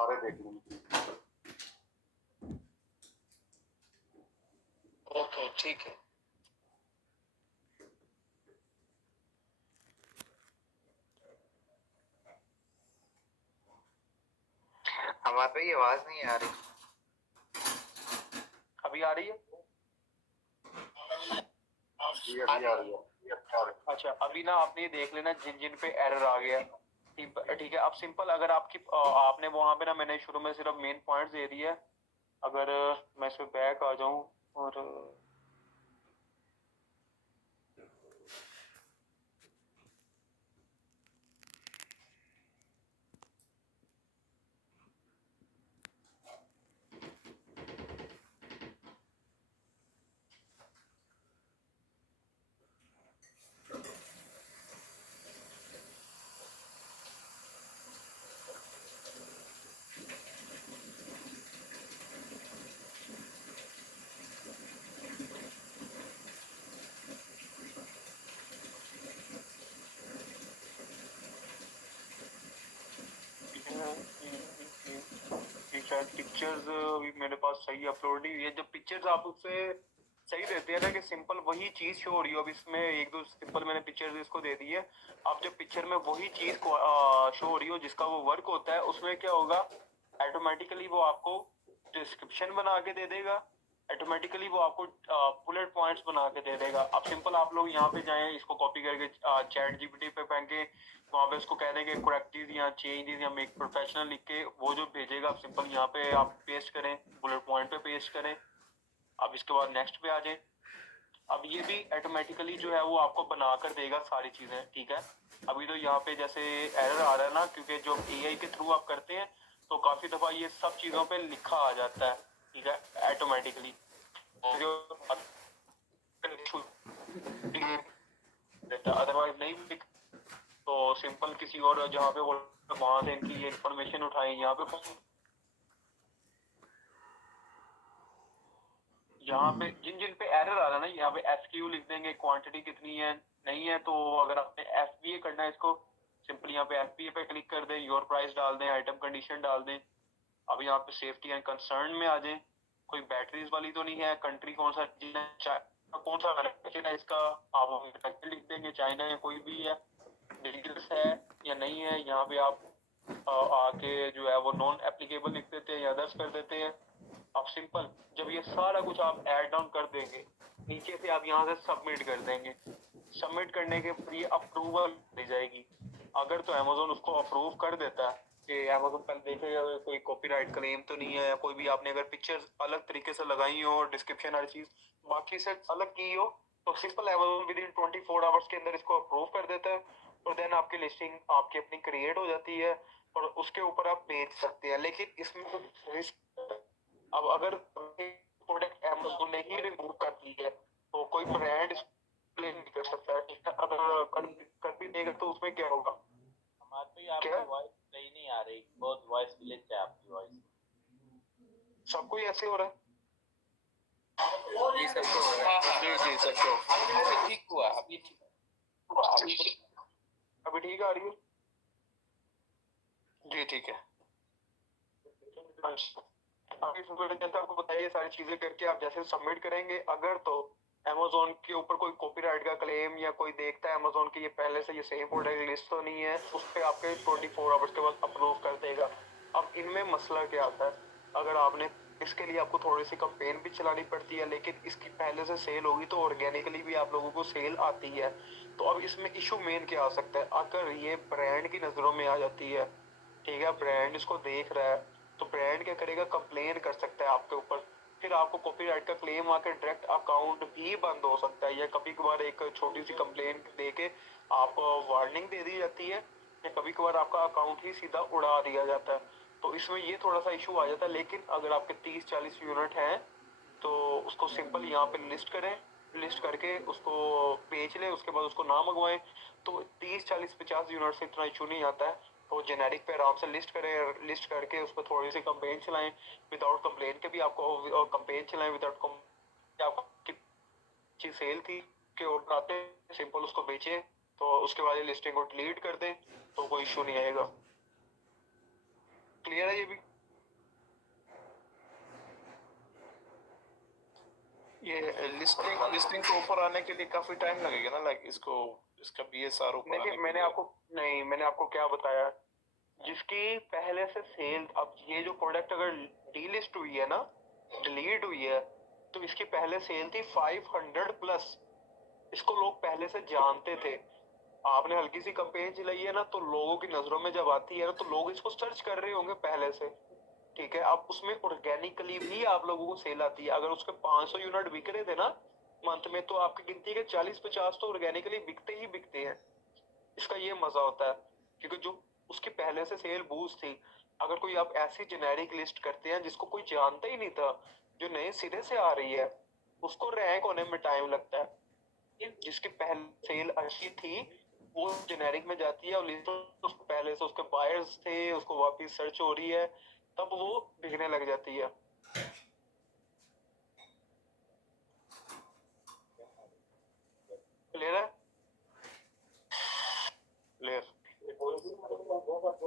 सारे देख लूंगी। ओके ठीक है। हमारी आवाज नहीं आ रही। अभी आ रही है? ये अभी आ रही है, ये अच्छा आ रही है। अच्छा, अभी ना आपने ये देख लेना जिन जिन पे एरर आ गया। ठीक है, अब सिंपल अगर आपकी आपने वहां पे ना, मैंने शुरू में सिर्फ मेन पॉइंट्स दे दिया। अगर मैं इस पे बैक आ जाऊं और शायद पिक्चर्स अभी मेरे पास सही अपलोड नहीं हुई है। जब पिक्चर्स आप उससे सही देते हैं ना कि सिंपल वही चीज शो हो रही हो। अब इसमें एक दो सिंपल मैंने पिक्चर्स इसको दे दी है। अब जब पिक्चर में वही चीज को शो हो रही हो जिसका वो वर्क होता है, उसमें क्या होगा, ऑटोमेटिकली वो आपको डिस्क्रिप्शन बना के दे देगा, ऑटोमेटिकली वो आपको बुलेट पॉइंट्स बना के दे देगा। अब सिंपल आप लोग यहाँ पे जाएं, इसको कॉपी करके चैट जीपीटी पे पहन के वहाँ पे उसको कह देंगे करेक्टिव या चेंजेस या मेक प्रोफेशनल लिख के वो जो भेजेगा, आप सिंपल यहाँ पे आप पेस्ट करें, बुलेट पॉइंट पे पेस्ट करें। अब इसके बाद नेक्स्ट पे आ जाए। अब ये भी ऑटोमेटिकली जो है वो आपको बना कर देगा सारी चीजें। ठीक है, अभी तो यहाँ पे जैसे एरर आ रहा है ना, क्योंकि जो एआई के थ्रू आप करते हैं तो काफी दफा ये सब चीजों पे लिखा आ जाता है। ठीक है, ऑटोमेटिकली अदरवाइज नहीं लिख तो सिंपल किसी और जहाँ पे वो वहां से इनकी ये इन्फॉर्मेशन उठाएं। यहाँ पे जिन जिन पे एरर आ रहा है ना, यहाँ पे एसक्यू लिख देंगे, क्वांटिटी कितनी है नहीं है। तो अगर आपने एफबीए करना है इसको, सिंपल यहाँ पे एफबीए पे क्लिक कर दें, योर प्राइस डाल दें, आइटम कंडीशन डाल दें। अब यहाँ पे सेफ्टी एंड कंसर्न में आ जाए, कोई बैटरीज वाली तो नहीं है, कंट्री कौन सा कौन सा मैन्युफैक्चर है इसका, आप मैन्युफैक्चर लिख देंगे, चाइना या कोई भी है, डिलीगल्स है या नहीं है। यहाँ पे आप आके जो है वो नॉन एप्लीकेबल लिख देते हैं या अदर्स कर देते हैं। अब सिंपल जब ये सारा कुछ आप ऐड डाउन कर देंगे, नीचे से आप यहाँ से सबमिट कर देंगे। सबमिट करने के बाद ये अप्रूवल दी जाएगी। अगर तो अमेजोन उसको अप्रूव कर देता है कि अमेजोन पहले देखेगा कोई कॉपीराइट क्लेम तो नहीं है, या कोई भी आपने अगर पिक्चर अलग तरीके से लगाई हो, डिस्क्रिप्शन हर चीज बाकी से अलग की हो, तो simple Amazon with in 24 hours के अंदर इसको अप्रूव कर देता है और देन आपकी लिस्टिंग आपकी अपनी क्रिएट हो जाती है और उसके ऊपर आप बेच सकते हैं। लेकिन इसमें कुछ रिस्क, अब अगर प्रोडक्ट अमेजोन ने ही रिमूव कर दी है तो कोई ब्रांड क्लेम नहीं कर सकता है। ठीक है, अगर कर भी देगा तो उसमें क्या होगा। हमारे पे आपकी वॉइस सही नहीं आ रही, बहुत वॉइस ग्लिच है आपकी वॉइस। सबको ही ऐसे हो रहा है? जी सबको हो रहा है। जी जी सबको। अभी ठीक हुआ, अभी ठीक, अभी ठीक आ रही है? जी ठीक है। आपको बताइए सारी चीजें करके आप जैसे सबमिट करेंगे, अगर तो अमेजोन के ऊपर कोई कॉपीराइट का क्लेम या कोई देखता है अमेजोन की ये पहले से ये सेम प्रोडक्ट लिस्ट तो नहीं है, उस पर आपके 24 आवर्स के बाद अप्रूव कर देगा। अब इनमें मसला क्या आता है, अगर आपने इसके लिए आपको थोड़ी सी कंपेन भी चलानी पड़ती है, लेकिन इसकी पहले से सेल होगी तो ऑर्गेनिकली भी आप लोगों को सेल आती है। तो अब इसमें इशू मेन क्या आ सकता है, अगर ये ब्रांड की नजरों में आ जाती है, ठीक है, ब्रांड इसको देख रहा है, तो ब्रांड क्या करेगा, कंप्लेन कर सकता है आपके ऊपर। फिर आपको कॉपीराइट का क्लेम आकर डायरेक्ट अकाउंट भी बंद हो सकता है, या कभी कभार एक छोटी सी कंप्लेन देके आप वार्निंग दे दी जाती है, या कभी कभार आपका अकाउंट ही सीधा उड़ा दिया जाता है। तो इसमें ये थोड़ा सा इशू आ जाता है। लेकिन अगर आपके 30-40 यूनिट हैं तो उसको सिंपल यहाँ पे लिस्ट करें, लिस्ट करके उसको बेच लें, उसके बाद उसको ना मंगवाएं, तो 30-40-50 यूनिट से इतना इशू नहीं आता है। तो जेनेरिक पे आराम से लिस्ट करें, लिस्ट करके उस पर थोड़ी सी कंपेन चलाएं, विदाउट कंप्लेन के भी आपको कंपेन चलाएं, विदाउट आपकी सेल थी के ऑर्डर आते सिंपल उसको बेचें, तो उसके बाद ये लिस्टिंग को डिलीट कर दें तो कोई इशू नहीं आएगा। क्लियर है ये भी? ये लिस्टिंग को ऊपर आने के लिए काफी टाइम लगेगा ना, लाइक इसका BSR ऊपर आने देखिए के मैंने लिए। आपको नहीं, मैंने आपको क्या बताया, जिसकी पहले से सेल, अब ये जो प्रोडक्ट अगर डीलिस्ट हुई है ना, डिलीट हुई है, तो इसकी पहले सेल थी 500 प्लस, इसको लोग पहले से जानते थे। आपने हल्की सी कंपेन चलाई है ना, तो लोगों की नजरों में जब आती है ना, तो लोग इसको सर्च कर रहे होंगे पहले से, ठीक है। अब उसमें ऑर्गेनिकली भी आप लोगों को सेल आती है। अगर उसके 500 यूनिट बिक रहे थे ना मंथ में, तो आपकी गिनती के 40-50 तो ऑर्गेनिकली बिकते ही बिकते हैं। इसका ये मजा होता है, क्योंकि जो उसकी पहले से सेल बूस्ट थी, अगर कोई आप ऐसी जेनेरिक लिस्ट करते हैं जिसको कोई जानता ही नहीं था, जो नए सिरे से आ रही है, उसको रैंक होने में टाइम लगता है। जिसकी पहले सेल अच्छी थी, वो जेनेरिक में जाती है और लिस्ट उसको पहले से उसके बायर्स थे, उसको वापस सर्च हो रही है, तब वो बिकने लग जाती है। क्लियर है? क्लियर।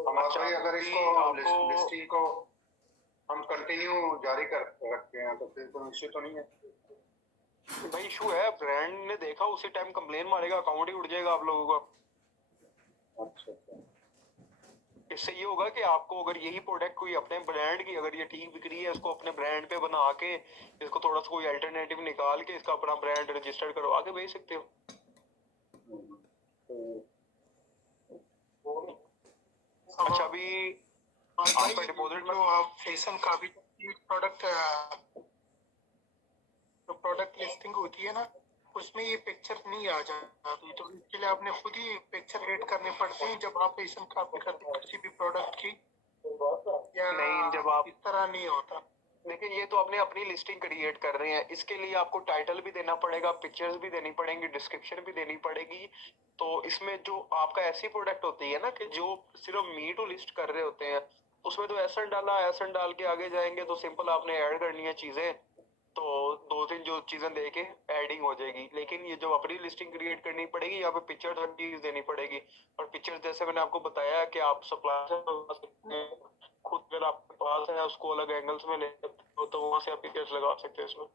हमारे भाई अगर इसको आपको लिस्टिंग को हम कंटिन्यू जारी कर रखते हैं तो फिर कोई इश्यू तो नहीं है? भाई इशू है, ब्रांड ने देखा उसी टाइम कंप्लेन मारेगा, अकाउंट ही उड़ जाएगा आप लोगों का। अच्छा। इससे ये होगा कि आपको अगर यही प्रोडक्ट कोई अपने ब्रांड की अगर ये ठीक बिक रही है, इसको अपने ब्रांड पे बना के, इसको थोड़ा सा कोई अल्टरनेटिव निकाल के इसका अपना ब्रांड रजिस्टर करवा के बेच सकते हो। अच्छा, अभी आपका डिपॉजिट में जो आप फैशन का भी प्रोडक्ट जो प्रोडक्ट लिस्टिंग होती है ना, उसमें ये पिक्चर नहीं आ जाती, तो इसके लिए आपने खुद ही पिक्चर ऐड करने पड़ते हैं जब आप फैशन कॉपी करते हैं किसी भी प्रोडक्ट की, या नहीं, जब आप इस तरह नहीं होता। देखिए, ये तो अपने अपनी लिस्टिंग क्रिएट कर रहे हैं, इसके लिए आपको टाइटल भी देना पड़ेगा, पिक्चर्स भी देनी पड़ेंगी, डिस्क्रिप्शन भी देनी पड़ेगी। तो इसमें जो आपका ऐसी प्रोडक्ट होती है ना कि जो सिर्फ मी टू लिस्ट कर रहे होते हैं, उसमें तो एसन डाला, एसन डाल के आगे जाएंगे तो सिंपल आपने ऐड करनी है चीजें, तो 2-3 जो चीजें देके एडिंग हो जाएगी। लेकिन ये जो अपनी लिस्टिंग क्रिएट करनी पड़ेगी, यहाँ पे पिक्चर्स हर चीज देनी पड़ेगी। और पिक्चर्स जैसे मैंने आपको बताया कि आप सप्लाई से मंगवा सकते हैं, खुद अगर आपके पास है उसको अलग एंगल्स में ले सकते हो, तो वहां से आप पिक्चर्स लगा सकते हैं इसमें।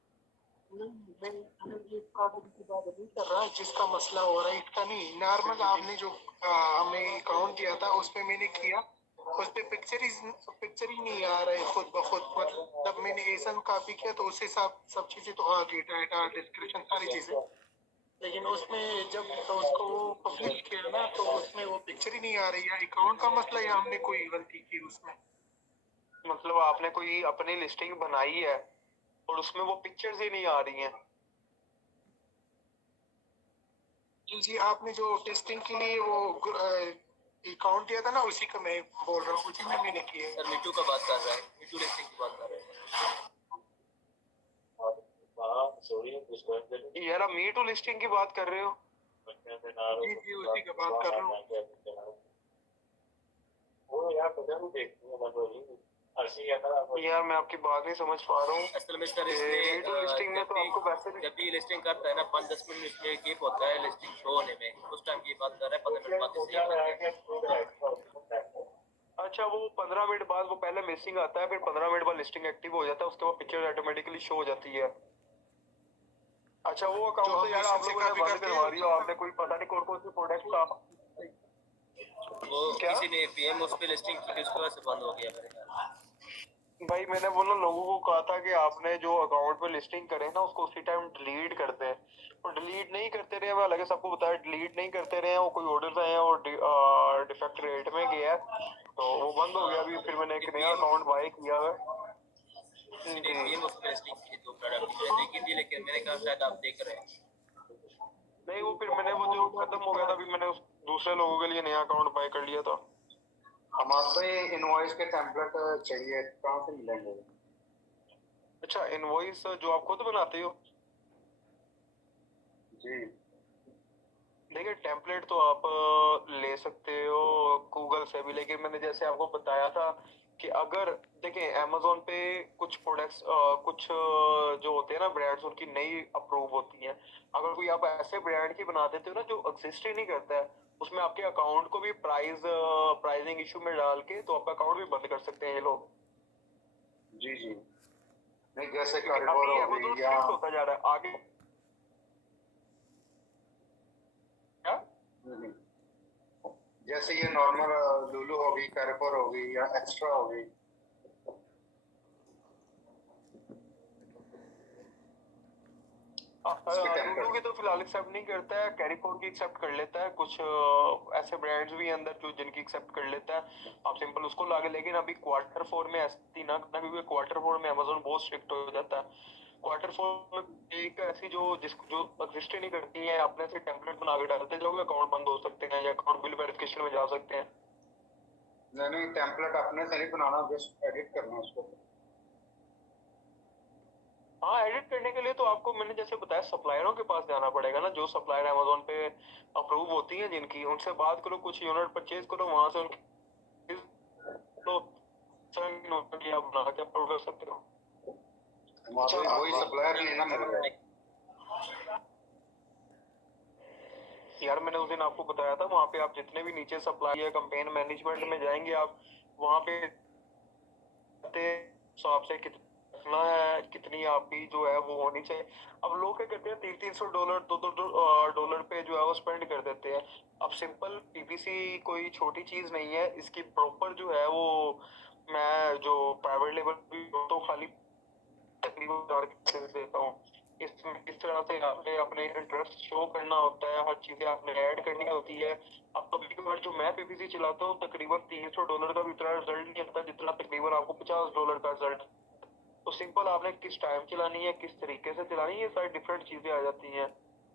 मैं ये प्रोडक्ट की बात नहीं कर रहा जिसका मसला हो रहा है, इसका नहीं, नॉर्मल आपने जो हमें अकाउंट दिया था उस पे मैंने किया, उस पे पिक्चर ही नहीं आ रहा है खुद ब खुद। मतलब जब मैंने एसन कॉपी किया तो उस हिसाब सब चीजें तो आ गई, डाटा डिस्क्रिप्शन सारी चीजें, लेकिन उसमें जब उसको पब्लिश किया ना तो उसमें वो पिक्चर ही नहीं आ रही है। अकाउंट का मसला या हमने कोई गलती की उसमें? मतलब आपने कोई अपनी लिस्टिंग बनाई है और उसमें वो पिक्चर्स ही नहीं आ रही हैं। जी, आपने जो टेस्टिंग के लिए वो अकाउंट दिया था ना, उसी का मैं बोल रहा हूँ, उसी में मैंने किया। सर मिट्टू का बात कर रहा है, मिट्टू लिस्टिंग की बात कर रहे हैं। यार आप मी टू लिस्टिंग की बात कर रहे हो? जी जी, उसी का बात कर रहा हूँ। यार मैं आपकी बात नहीं समझ पा रहा हूँ। असल में सर इसमें मी टू लिस्टिंग में तो आपको वैसे भी जब भी लिस्टिंग करता है ना 5-10 मिनट के गैप होता है लिस्टिंग शो होने में, उस टाइम की बात कर रहा है, 15 मिनट बाद अच्छा, वो 15 मिनट बाद वो पहले मिसिंग आता है, फिर 15 मिनट बाद लिस्टिंग एक्टिव हो जाता है, उसके बाद पिक्चर ऑटोमेटिकली शो हो जाती है। अच्छा, वो अकाउंट तो यार आप लोगों ने बंद करवा दिया, आपने कोई पता नहीं कौन कौन सी प्रोडक्ट का वो क्या? किसी ने पीएम उस पे लिस्टिंग की, उसकी वजह से बंद हो गया मेरे ख्याल। भाई मैंने बोला लोगों को कहा था कि आपने जो अकाउंट पे लिस्टिंग करे ना उसको उसी टाइम डिलीट कर दें, और डिलीट नहीं करते रहे। मैं लगे सबको बताया डिलीट नहीं करते रहे, वो कोई ऑर्डर आए हैं और डिफेक्ट रेट में गया तो वो बंद हो गया। अभी फिर मैंने एक नया अकाउंट बाय किया है। किसी ने पीएम उस पे लिस्टिंग की तो प्रोडक्ट की देखी थी, लेकिन मैंने कहा शायद आप देख रहे हैं। नहीं, वो फिर मैंने वो जो खत्म हो गया था, अभी मैंने उस दूसरे लोगों के लिए नया अकाउंट बाय कर लिया था। हमारे पे इनवॉइस के टेम्पलेट चाहिए, कहाँ से मिलेंगे? अच्छा, इनवॉइस जो आप खुद बनाते हो? जी। देखिए, टेम्पलेट तो आप ले सकते हो गूगल से भी, लेकिन मैंने जैसे आपको बताया था कि अगर देखिए अमेजोन पे कुछ प्रोडक्ट्स कुछ जो होते हैं ना ब्रांड्स, उनकी नई अप्रूव होती हैं। अगर कोई आप ऐसे ब्रांड की बना देते हो ना जो एग्जिस्ट ही नहीं करता है, उसमें आपके अकाउंट को भी प्राइजिंग इशू में डाल के तो आपका अकाउंट भी बंद कर सकते हैं ये लोग। जी जी। नहीं जैसे क्योंकि कॉरिडोर अभी हो अमेजोन गई या स्ट्रिक्ट होता जा रहा है आगे क्या नहीं, जैसे ये नॉर्मल लुलु हो गई, कैरिपर हो गई या एक्स्ट्रा हो गई, इसके लुलु टेम्पलेट की तो फिलहाल एक्सेप्ट नहीं करता है, कैरिकोर की एक्सेप्ट कर लेता है, कुछ ऐसे ब्रांड्स भी हैं अंदर जो जिनकी एक्सेप्ट कर लेता है, आप सिंपल उसको लागे। लेकिन अभी क्वार्टर फोर में ऐसी ना करना, क्योंकि क्वार्टर फोर में अमेजोन बहुत स्ट्रिक्ट हो जाता है। क्वार्टर फोर में एक ऐसी जो जो एग्जिस्ट ही नहीं करती है, अपने से टेम्पलेट बना के डालते जाओगे, अकाउंट बंद हो सकते हैं या अकाउंट बिल वेरिफिकेशन में जा सकते हैं। नहीं टेम्पलेट अपने से नहीं बनाना, जस्ट एडिट करना उसको। हाँ, एडिट करने के लिए तो आपको मैंने जैसे बताया सप्लायरों के पास जाना पड़ेगा ना, जो सप्लायर अमेजोन पे अप्रूव होती हैं जिनकी, उनसे बात करो, कुछ यूनिट परचेज करो वहां से, उनकी तो की आप बना के अप्रूव कर सकते हो। वही सप्लायर नहीं ना मिल रहा। यार मैंने उस दिन आपको बताया था, वहां पे आप जितने भी नीचे सप्लाई या कंपेन मैनेजमेंट में जाएंगे, आप वहां पे शॉप से कितना है, कितनी आपकी जो है वो होनी चाहिए। अब लोग क्या कहते हैं, $300 $200 पे जो है वो स्पेंड कर देते हैं। अब सिंपल पीपीसी कोई छोटी चीज नहीं है, इसकी प्रॉपर जो है वो, मैं जो प्राइवेट लेवल भी तो खाली तकरीबन 4 देता हूँ। इसमें किस तरह से आपने अपने इंटरेस्ट शो करना होता है, हर चीजें आपने ऐड करनी होती है। अब कभी कभार जो मैं पीपीसी चलाता हूँ, तकरीबन $300 का भी इतना रिजल्ट नहीं आता जितना तकरीबन आपको $50 का रिजल्ट। तो सिंपल आपने किस टाइम चलानी है, किस तरीके से चलानी है, ये सारी डिफरेंट चीजें आ जाती हैं।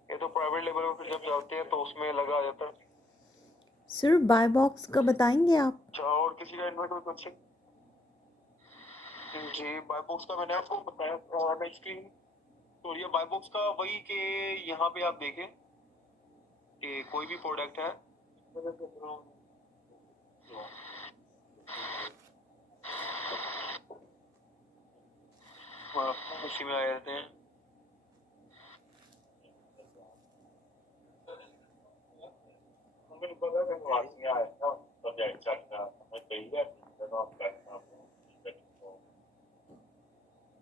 ये तो प्राइवेट लेवल पर जब जाते हैं तो उसमें लगा आ जाता है। सर बाय बॉक्स का बताएंगे आप? अच्छा, और किसी का इनमें कोई क्वेश्चन? जी, बाय बॉक्स का मैंने आपको बताया, नेक्स्ट तो ये बाय बॉक्स का वही कि यहाँ पे आप देखें कि कोई भी प्रोडक्ट है, उसी में आ जाते हैं।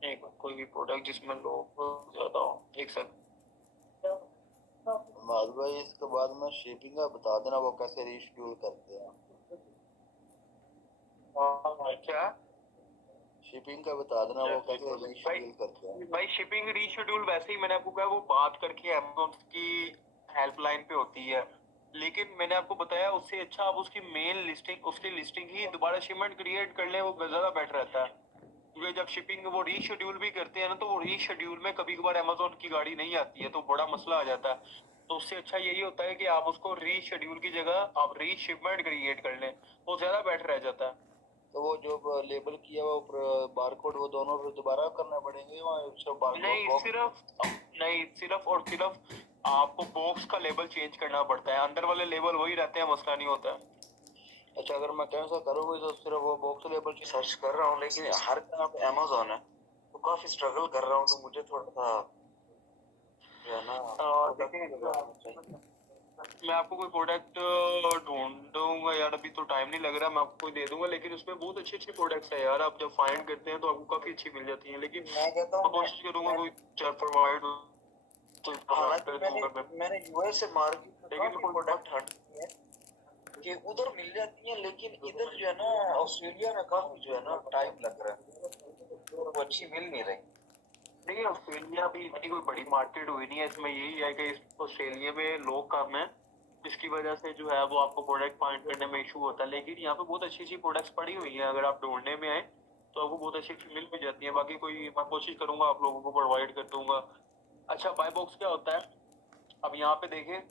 एक कोई भी प्रोडक्ट जिसमें लोग ज्यादा हो, एक साथ। माधव भाई इसके बाद में शिपिंग का बता देना, वो कैसे रीशेड्यूल करते हैं। क्या शिपिंग का बता देना, वो कैसे रीशेड्यूल करते हैं। भाई शिपिंग रीशेड्यूल वैसे ही मैंने आपको कहा, वो बात करके अमेज़न की हेल्पलाइन पे होती है। लेकिन मैंने आपको बताया उससे अच्छा आप उसकी मेन लिस्टिंग, उसकी लिस्टिंग ही दोबारा शिपमेंट क्रिएट कर लें, वो ज्यादा बेटर रहता है। क्योंकि जब शिपिंग वो रीशेड्यूल भी करते हैं ना, तो वो रीशेड्यूल में कभी कभार अमेज़न की गाड़ी नहीं आती है, तो बड़ा मसला आ जाता है। तो उससे अच्छा यही होता है कि आप उसको रीशेड्यूल की जगह आप रीशिपमेंट क्रिएट कर लें, वो ज्यादा बेटर रह जाता है। तो वो जो लेबल किया हुआ बारकोड, वो दोनों दोबारा करना पड़ेंगे वहाँ उसका बारकोड? नहीं, सिर्फ और सिर्फ आपको बॉक्स का लेबल चेंज करना पड़ता है, अंदर वाले लेबल वही रहते हैं, मसला नहीं होता है। अच्छा, अगर मैं कैंसिल करूँगी तो सिर्फ वो बॉक्स लेबल की सर्च कर रहा हूँ, लेकिन हर जगह पे अमेज़न है, तो काफी स्ट्रगल कर रहा हूँ, तो मुझे थोड़ा सा जो है ना, मैं आपको कोई प्रोडक्ट ढूंढूंगा यार, अभी तो टाइम नहीं लग रहा, मैं आपको कोई दे दूंगा, लेकिन उसमें बहुत अच्छी अच्छी प्रोडक्ट्स है यार, आप जब फाइंड करते हैं तो आपको काफी अच्छी मिल जाती है। लेकिन मैं कहता मैं हूँ कोशिश करूंगा कोई प्रोवाइड मैंने यूएस से मार्केट लेकिन में प्रोडक्ट हट किए हैं कि उधर मिल जाती है, लेकिन इधर जो है ना ऑस्ट्रेलिया में काफी जो है ना टाइम लग रहा है, वो अच्छी मिल नहीं रही। देखिए, ऑस्ट्रेलिया भी इतनी कोई बड़ी मार्केट हुई नहीं है, इसमें यही है कि ऑस्ट्रेलिया में लोग कम है, जिसकी वजह से जो है वो आपको प्रोडक्ट फाइंड करने में इशू होता है। लेकिन यहाँ पे बहुत अच्छी अच्छी प्रोडक्ट्स पड़ी हुई हैं, अगर आप ढूंढने में आए तो आपको बहुत अच्छी अच्छी मिल भी जाती है। बाकी कोई मैं कोशिश करूंगा आप लोगों को प्रोवाइड कर दूंगा। अच्छा, बाय बॉक्स क्या होता है, अब यहाँ पे देखें,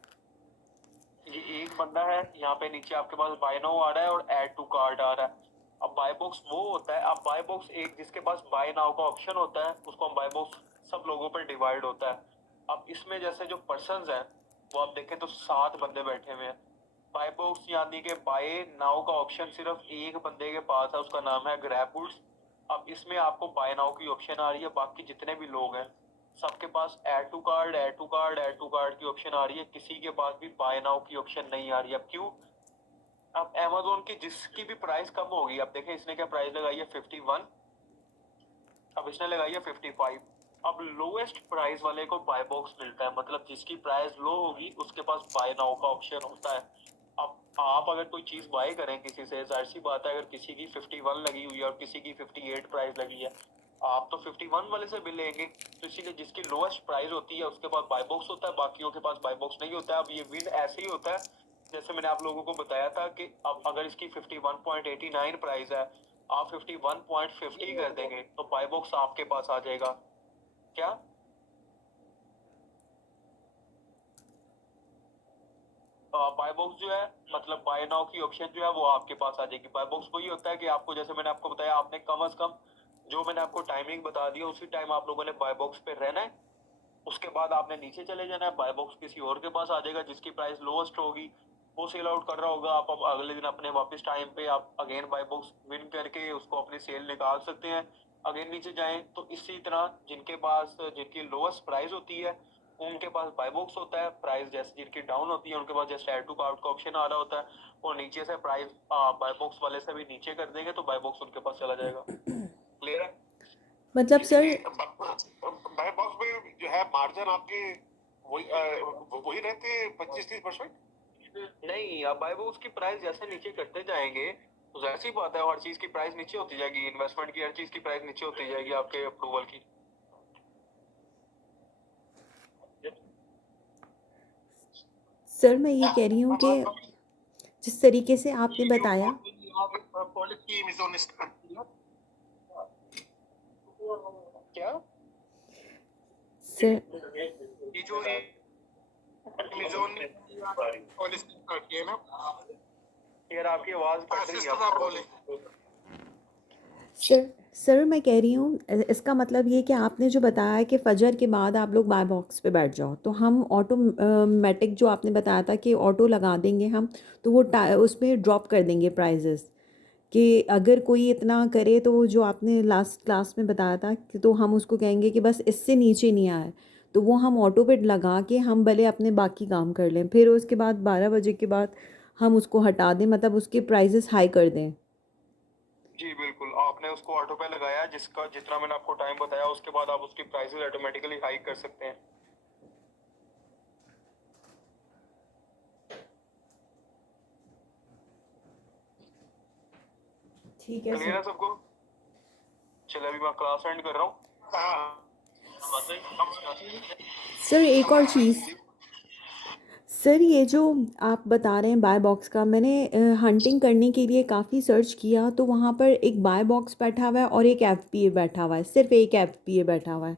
ये एक बंदा है, यहाँ पे नीचे आपके पास बाय नाउ आ रहा है और ऐड टू कार्ट आ रहा है। अब बाय बॉक्स वो होता है, अब बाय बॉक्स एक जिसके पास बाय नाउ का ऑप्शन होता है, उसको हम बाय बॉक्स सब लोगों पर डिवाइड होता है। अब इसमें जैसे जो पर्सन्स हैं वो आप देखें तो 7 बंदे बैठे हुए हैं। बाय बॉक्स यानी कि बाय नाउ का ऑप्शन सिर्फ एक बंदे के पास है, उसका नाम है ग्रैब गुड्स। अब इसमें आपको बाय नाउ की ऑप्शन आ रही है, बाकी जितने भी लोग हैं सबके पास add to cart add to cart add to cart की ऑप्शन आ रही है, किसी के पास भी बाय नाउ की ऑप्शन नहीं आ रही है। अब क्यों? अब अमेज़न की जिसकी भी प्राइस कम होगी, अब देखें इसने क्या प्राइस लगाई है, 51, अब इसने लगाई है 55। अब लोएस्ट प्राइस वाले को बाय बॉक्स मिलता है, मतलब जिसकी प्राइस लो होगी उसके पास बाय नाउ का ऑप्शन होता है। अब आप अगर कोई चीज बाय करें किसी से, जाहिर सी बात है अगर किसी की 51 लगी हुई है और किसी की 58 प्राइस लगी है, आप तो 51 वाले से बिल लेंगे। तो इसीलिए जिसकी लोएस्ट प्राइस होती है उसके पास बाय बॉक्स होता है, बाकियों के पास बाय बॉक्स नहीं होता है। अब ये विन ऐसे ही होता है जैसे मैंने आप लोगों को बताया था कि अब अगर इसकी 51.89 प्राइस है, आप 51.50 कर देंगे तो बाय बॉक्स आपके पास आ जाएगा। क्या बाय बॉक्स जो है, मतलब बाय नाउ की ऑप्शन जो है वो आपके पास आ जाएगी। बाय बॉक्स वही होता है कि आपको, जैसे मैंने आपको बताया, आपने कम से कम जो मैंने आपको टाइमिंग बता दी उसी टाइम आप लोगों ने बाय बॉक्स पे रहना है। उसके बाद आपने नीचे चले जाना है, बाय बॉक्स किसी और के पास आ जाएगा जिसकी प्राइस लोएस्ट होगी, वो सेल आउट कर रहा होगा। आप अब अगले दिन अपने वापस टाइम पे आप अगेन बाय बॉक्स विन करके उसको अपनी सेल निकाल सकते हैं। अगेन नीचे जाएं तो इसी तरह जिनके पास जिनकी लोएस्ट प्राइस होती है उनके पास बाय बॉक्स होता है, प्राइस जैसे जिनकी डाउन होती है उनके पास जैसे ऐड टू कार्ट का ऑप्शन आ रहा होता है, और नीचे से प्राइस बाय बॉक्स वाले से भी नीचे कर देंगे तो बाय बॉक्स उनके पास चला जाएगा। क्लियर है? मतलब सर बाय बॉक्स में जो है मार्जिन आपके वही रहते हैं 25-30%? नहीं, अब बाय बॉक्स की प्राइस जैसे नीचे करते जाएंगे तो जाहिर सी बात है हर चीज की प्राइस नीचे होती जाएगी, इन्वेस्टमेंट की हर चीज की प्राइस नीचे होती जाएगी आपके अप्रूवल की। सर मैं ये कह रही हूँ कि जिस तरीके से आपने बताया पॉलिसी अमेज़न स्टार्ट किया। क्या सर ये जो अमेज़न ने पॉलिसी स्टार्ट किया ना, यार आपकी आवाज कट रही है। सिस्टर आप बोले। सर मैं कह रही हूँ इसका मतलब ये कि आपने जो बताया कि फजर के बाद आप लोग बाय बॉक्स पे बैठ जाओ, तो हम ऑटोमेटिक जो आपने बताया था कि ऑटो लगा देंगे हम, तो वो उसमें ड्रॉप कर देंगे प्राइजेस, कि अगर कोई इतना करे तो जो आपने लास्ट क्लास में बताया था कि तो हम उसको कहेंगे कि बस इससे नीचे नहीं आए, तो वो हम ऑटो पे लगा के हम भले अपने बाकी काम कर लें, फिर उसके बाद 12 बजे के बाद हम उसको हटा दें, मतलब उसके प्राइजेस हाई कर दें। जी बिल्कुल, आपने उसको ऑटो पे लगाया जिसका जितना मैंने आपको टाइम बताया, उसके बाद आप उसकी प्राइसेस ऑटोमेटिकली हाई कर सकते हैं। ठीक है क्लियर है सर। सबको? चलो अभी मैं क्लास एंड कर रहा हूँ। सर एक और चीज़, सर ये जो आप बता रहे हैं बाय बॉक्स का, मैंने हंटिंग करने के लिए काफ़ी सर्च किया तो वहाँ पर एक बाय बॉक्स बैठा हुआ है और एक एफपीए बैठा हुआ है, सिर्फ एक एफपीए बैठा हुआ है,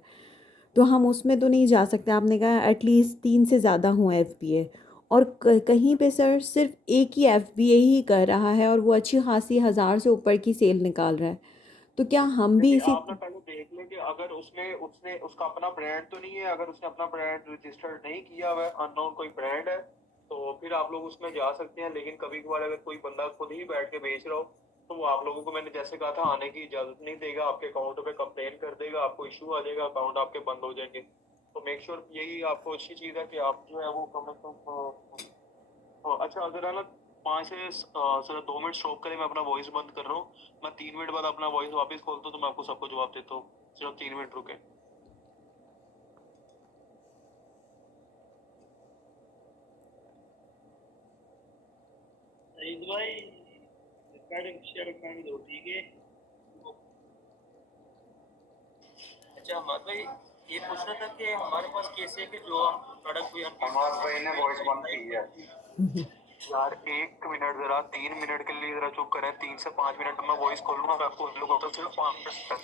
तो हम उसमें तो नहीं जा सकते। आपने कहा एटलीस्ट 3 से ज़्यादा हों एफपीए, और कहीं पे सर सिर्फ एक ही एफपीए ही कर रहा है और वो अच्छी खासी 1000 से ऊपर की सेल निकाल रहा है, तो क्या हम भी इसी आपने पहले देख लें कि अगर उसने उसने उसका अपना ब्रांड तो नहीं है, अगर उसने अपना ब्रांड रजिस्टर्ड नहीं किया हुआ है, अननोन कोई ब्रांड है, तो फिर आप लोग उसमें जा सकते हैं। लेकिन कभी कभार अगर कोई बंदा खुद ही बैठ के बेच रहा हो तो वो आप लोगों को, मैंने जैसे कहा था, आने की इजाजत नहीं देगा, आपके अकाउंट पे कंप्लेन कर देगा, आपको इशू आ जाएगा, अकाउंट आपके बंद हो जाएंगे। तो मेक श्योर यही आपको अच्छी चीज़ है कि आप जो है वो कम से कम अच्छा अगर है ना 5 से सर 2 मिनट स्टॉप करें, मैं अपना वॉइस बंद कर रहा हूँ, मैं 3 मिनट बाद अपना वॉइस वापस खोलता हूँ तो मैं आपको सबको जवाब देता हूँ। सिर्फ 3 मिनट रुके। भाई रिकॉर्डिंग शेयर करनी दो, ठीक है? अच्छा अहमद भाई, ये पूछना था कि हमारे पास कैसे है कि जो हम प्रोडक्ट भी अहमद भाई ने वॉइस बंद की है। यार 1 मिनट, जरा 3 मिनट के लिए जरा चुप करें। 3 से 5 मिनट में वॉइस खोलूंगा, मैं आपको लोग होटल सिर्फ 5 मिनट तक।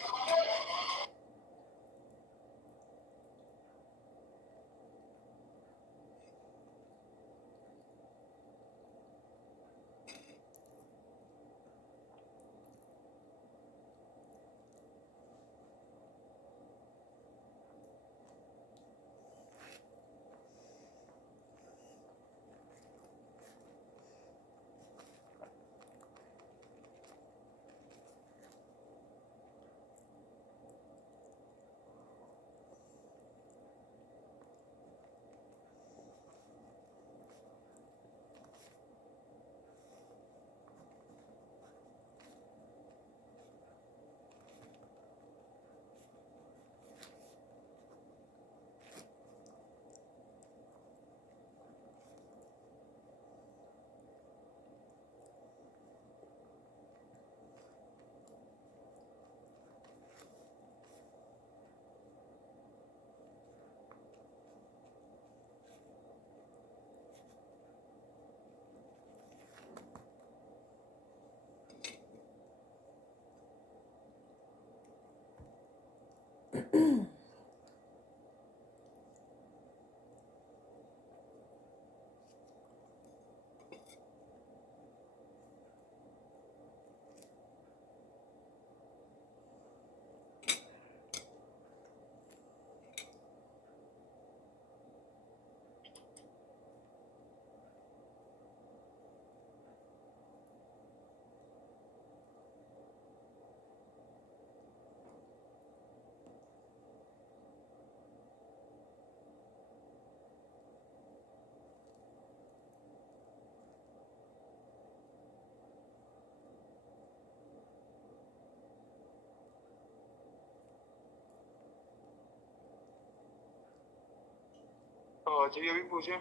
अच्छा ये भी पूछे।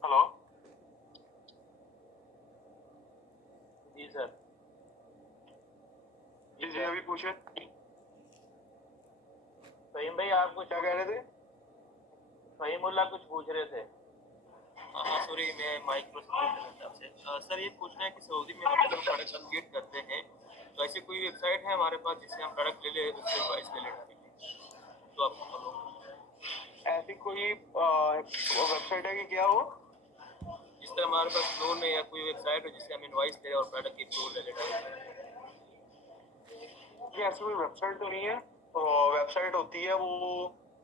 हेलो जी सर। जी जी अभी पूछे। फहीम भाई आप कुछ क्या कह रहे थे? फहीमुल्ला कुछ पूछ रहे थे। हाँ सॉरी, मैं माइक पर पूछ रहा था आपसे। सर ये पूछना है कि सऊदी में हम जो प्रोडक्ट अपडेट करते हैं तो ऐसी कोई वेबसाइट है हमारे पास जिससे हम प्रोडक्ट ले ले, उससे प्राइस ले ले तो आपको मालूम ऐसी कोई वेबसाइट है कि क्या हो? जिस तरह हमारे पास लोन है या कोई वेबसाइट हो जिससे हम इनवाइस दे और प्रोडक्ट की प्रूव ले ले। ये ऐसी कोई वेबसाइट तो नहीं है। वेबसाइट होती है वो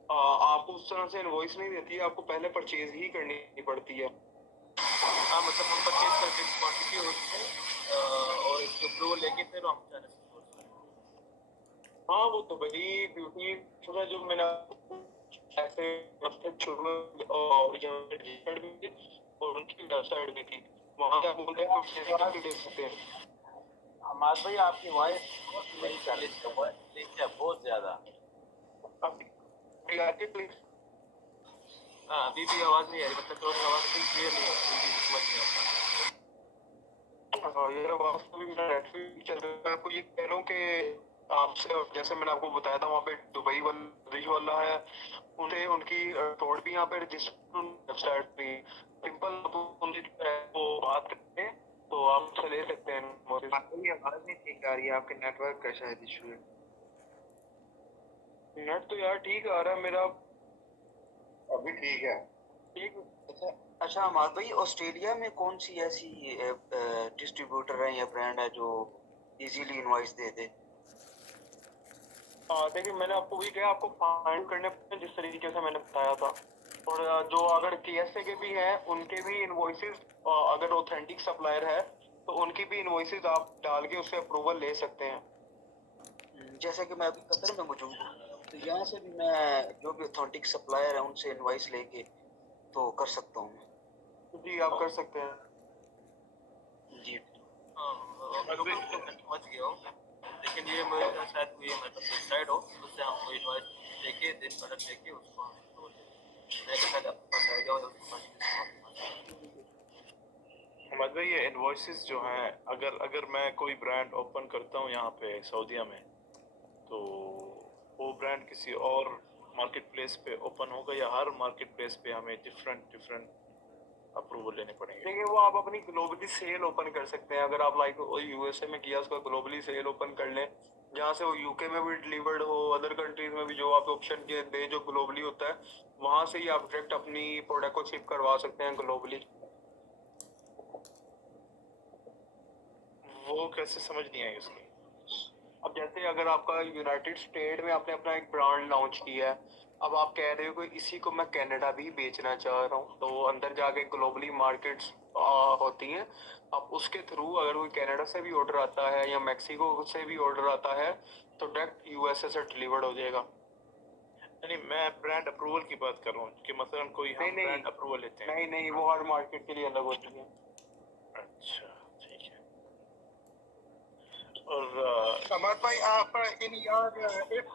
आपको उस तरह से इनवॉइस नहीं देती है, आपको पहले परचेज ही करनी पड़ती है। हाँ मतलब हम परचेज करके क्वांटिटी होती है और इसको अप्रूवल लेके फिर हम चाइना से source करते हैं। हाँ वो तो भाई ब्यूटी थोड़ा जो मैंने ऐसे मतलब शुरू में और यहाँ पे registered भी थी और उनकी वेबसाइट भी थी, वहाँ क्या बोलते हैं आप दे सकते हैं। हमाद भाई आपकी वॉइस नहीं कर रही है बहुत ज्यादा। आप आके प्लीज। हाँ अभी भी आवाज नहीं आ रही, मतलब थोड़ी आवाज क्लियर नहीं आ रही, समझ नहीं आता। ये आवाज तो भी मेरा नेटवर्क चल रहा है। मैं आपको ये कह रहा हूँ कि आपसे जैसे मैंने आपको बताया था वहाँ पे दुबई वाला है, उनसे उनकी तोड़ भी यहाँ पे रजिस्टर वेबसाइट भी सिंपल उनसे वो बात करते हैं तो आप उनसे ले सकते हैं। आपकी आवाज नहीं ठीक आ रही है, आपके नेटवर्क का शायद इशू है। नेट तो यार ठीक आ रहा है मेरा। अभी ठीक है। ठीक अच्छा अमाद भाई, ऑस्ट्रेलिया में कौन सी ऐसी डिस्ट्रीब्यूटर है या ब्रांड है जो इजीली इनवॉइस दे दे? देखिए मैंने आपको वही कहा, आपको फाइंड करने पड़ते हैं जिस तरीके से मैंने बताया था। और जो अगर केएसए के भी हैं उनके भी इनवॉइसेस अगर ऑथेंटिक सप्लायर है तो उनकी भी इनवॉइसेस आप डाल के उससे अप्रूवल ले सकते हैं। जैसे कि मैं अभी कतर में मौजूद हूँ तो यहाँ से भी मैं जो भी ऑथेंटिक सप्लायर है उनसे इनवॉइस लेके तो कर सकता हूँ। जी आप कर सकते हैं। जी हाँ मैं समझ गया हूँ, लेकिन ये मेरे शायद कोई हमारे पास वेबसाइट हो उससे हमको इनवॉइस लेके दिन प्रोडक्ट लेके उसको हम तो मेरे शायद आपके पास आएगा और उसके पास। अहमद भाई ये इनवॉइसेस जो हैं, अगर मैं कोई ब्रांड ओपन करता हूँ यहाँ पे सऊदीया में तो वो ब्रांड किसी और मार्केट प्लेस पे ओपन होगा या हर मार्केट प्लेस पे हमें डिफरेंट अप्रूवल लेने पड़ेंगे? देखिए वो आप अपनी ग्लोबली सेल ओपन कर सकते हैं। अगर आप लाइक यूएसए में किया उसका ग्लोबली सेल ओपन कर लें जहाँ से वो यूके में भी डिलीवर्ड हो, अदर कंट्रीज में भी जो आप ऑप्शन के दे जो ग्लोबली होता है वहाँ से ही आप डायरेक्ट अपनी प्रोडक्ट को शिप करवा सकते हैं ग्लोबली। वो कैसे समझ नहीं आई उसकी? अब जैसे अगर आपका यूनाइटेड स्टेट में आपने अपना एक ब्रांड लॉन्च किया है, अब आप कह रहे हो कि इसी को मैं कनाडा भी बेचना चाह रहा हूँ, तो अंदर जाके ग्लोबली मार्केट्स होती हैं। अब उसके थ्रू अगर कोई कनाडा से भी ऑर्डर आता है या मैक्सिको से भी ऑर्डर आता है तो डायरेक्ट यूएसए से डिलीवर्ड हो जाएगा। नहीं, मैं ब्रांड अप्रूवल की बात कर रहा हूँ कि मसलन कोई हम नहीं ब्रांड अप्रूवल लेते हैं। नहीं वो हर मार्केट के लिए अलग होती है। अच्छा ठीक है। और समाज भाई आप इन यार एक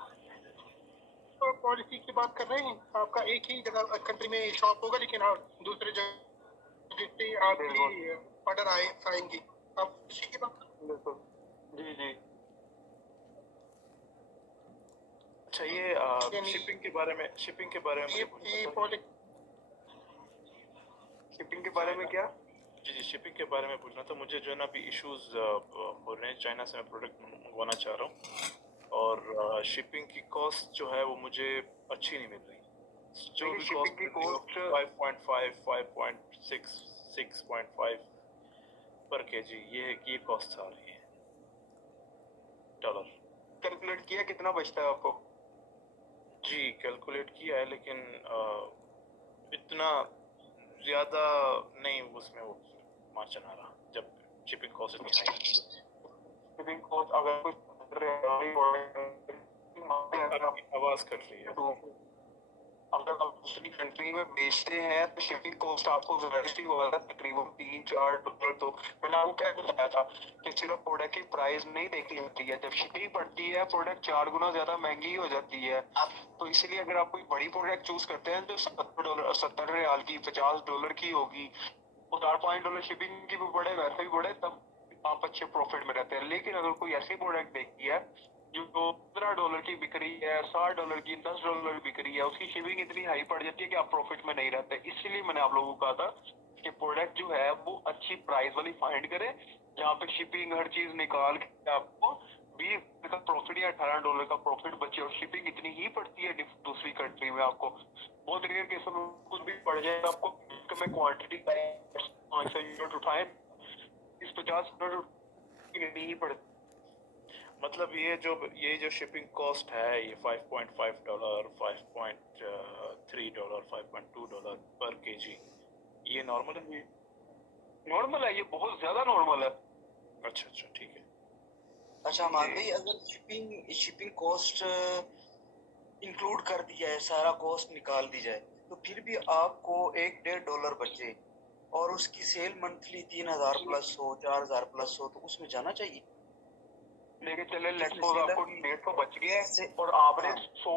पॉलिसी की बात कर रहे हैं, आपका एक ही जगह कंट्री में शॉप होगा लेकिन हाँ दूसरे जगह से आपकी ऑर्डर आएंगी, आप उसी की बात। बिल्कुल जी जी। अच्छा ये शिपिंग के बारे में मुझे पूछना था। शिपिंग के बारे में क्या? जी शिपिंग के बारे में पूछना था मुझे। जो है ना अभी इश्यूज हो रहे हैं, चाइना से मैं प्रोडक्ट मंगवाना चाह रहा हूँ और शिपिंग की कॉस्ट जो है वो मुझे अच्छी नहीं मिल रही। जो भी कॉस्ट की कॉस्ट 5.5 5.6 6.5 पर केजी ये कॉस्ट आ रही है डॉलर। कैलकुलेट किया कितना बचता है आपको? जी कैलकुलेट किया है लेकिन इतना ज़्यादा नहीं उसमें वो मार्जिन आ रहा जब शिपिंग कॉस्ट इतनी हाई है। शिपिंग कॉस्ट अगर कुछ आपकी आवाज़ कट रही है। अगर आप दूसरी कंट्री में बेचते हैं तो शिपिंग कॉस्ट आपको वैसे ही होगा तकरीबन $3-4। तो मैंने आपको क्या बताया था कि सिर्फ प्रोडक्ट की प्राइस नहीं देखनी होती है, जब शिपिंग पड़ती है प्रोडक्ट 4 गुना ज्यादा महंगी हो जाती है। तो इसलिए अगर आप कोई बड़ी प्रोडक्ट चूज करते हैं जो $70 की $50 की होगी, वो $5 शिपिंग की भी बढ़े वैसे भी बढ़े, तब आप अच्छे प्रॉफिट में रहते हैं। लेकिन अगर कोई ऐसी प्रोडक्ट देखी है जो $15 की बिक रही है, $60 की, $10 बिक रही है, उसकी शिपिंग इतनी हाई पड़ जाती है कि आप प्रॉफिट में नहीं रहते। इसलिए मैंने आप लोगों को कहा था कि प्रोडक्ट जो है वो अच्छी प्राइस वाली फाइंड करें, जहाँ पे शिपिंग हर चीज निकाल के आपको $20 का प्रॉफिट या $18 का प्रॉफिट बचे, और शिपिंग इतनी ही पड़ती है दूसरी कंट्री में। आपको बहुत रेयर केस में कुछ भी पड़ जाए, आपको में क्वांटिटी यूनिट उठाए, इस 50 यूनिट नहीं पड़ती। मतलब ये जो शिपिंग कॉस्ट है ये $5.5, $5.3, $5.2 पर केजी, ये नॉर्मल है? नॉर्मल है, ये बहुत ज्यादा नॉर्मल है। अच्छा अच्छा, ठीक है। अच्छा मान भाई, अगर शिपिंग कॉस्ट इंक्लूड कर दिया है, सारा कॉस्ट निकाल दी जाए, तो फिर भी आपको $1-1.5 बचे और उसकी सेल मंथली 3,000 प्लस हो, 4,000 प्लस हो, तो उसमें जाना चाहिए। लेकिन चले लेट्स सपोज आपको 150 बच गया है से- और आपने हाँ। 100